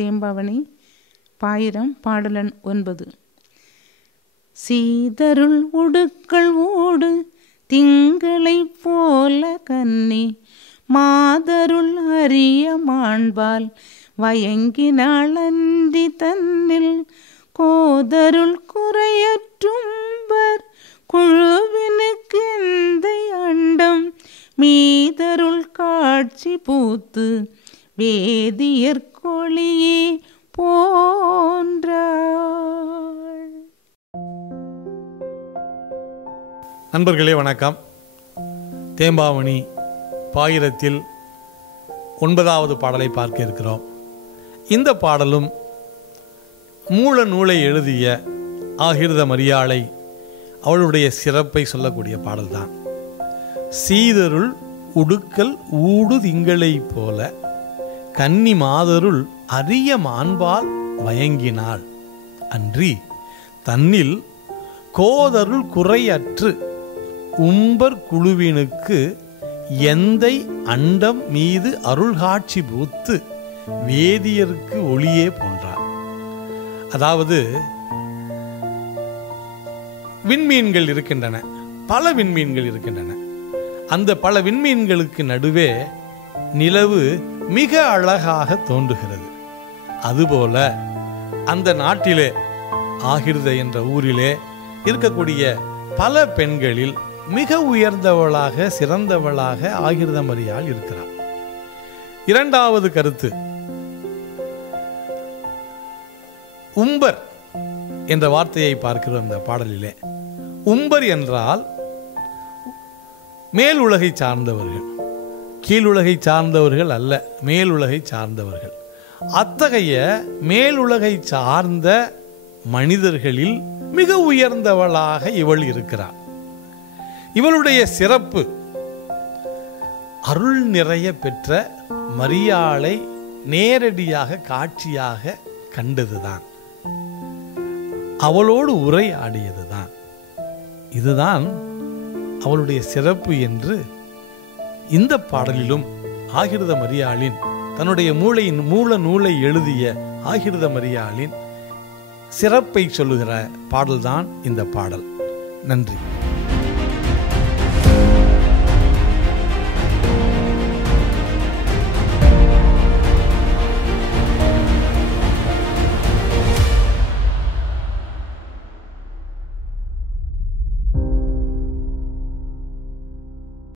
தேம்பாவணி பாயிரம் பாடலன் 9. சீதருள் உடுக்கள் ஊடு திங்களைப் போல கன்னி மாதருள் அரிய மாண்பால் வயங்கினாள் அன்றி தன்னில் கோதருள் குறையற்றும்பர் குழுவினுக்கு எந்தை அண்டம் மீதருள் காட்சி பூத்து வேதியர் கொளியே போன்றாள். நண்பர்களே வணக்கம். தேம்பாவணி பாயிரத்தில் 9வது பாடலை பார்க்க இருக்கிறோம். இந்த பாடலும் மூல நூலை எழுதிய ஆகிருத மரியாளை அவளுடைய சிறப்பை சொல்லக்கூடிய பாடல்தான். சீதருள் உடுக்கல் ஊடு திங்களை போல கன்னி மாதருள் அரிய மாண்பால் வயங்கினாள் அன்றி தன்னில் கோதருள் குறையற்று உம்பர் குழுவினுக்கு எந்தை அண்டம் மீது அருள்காட்சி பூத்து வேதியருக்கு ஒளியே போன்றார். அதாவது விண்மீன்கள் இருக்கின்றன, பல விண்மீன்கள் இருக்கின்றன. அந்த பல விண்மீன்களுக்கு நடுவே நிலவு மிக அழகாக தோன்றுகிறது. அதுபோல அந்த நாட்டிலே ஆகிருத என்ற ஊரிலே இருக்கக்கூடிய பல பெண்களில் மிக உயர்ந்தவளாக சிறந்தவளாக ஆகிருத மரியாள் இருக்கிறாள். 2வது கருத்து, உம்பர் என்ற வார்த்தையை பார்க்கிறோம் இந்த பாடலிலே. உம்பர் என்றால் மேல் உலகை சார்ந்தவர்கள், கீழுலகை சார்ந்தவர்கள் அல்ல, மேலுலகை சார்ந்தவர்கள். அத்தகைய மேலுலகை சார்ந்த மனிதர்களில் மிக உயர்ந்தவளாக இவள் இருக்கிறாள். இவளுடைய சிறப்பு அருள் நிறைய பெற்ற மரியாளை நேரடியாக காட்சியாக கண்டதுதான், அவளோடு உரையாடியதுதான். இதுதான் அவளுடைய சிறப்பு என்று இந்த பாடலிலும் ஆகிருத மரியாளின் தன்னுடைய மூல நூலை எழுதிய ஆகிருத மரியாளின் சிறப்பை சொல்லுகிற பாடல்தான் இந்த பாடல். நன்றி.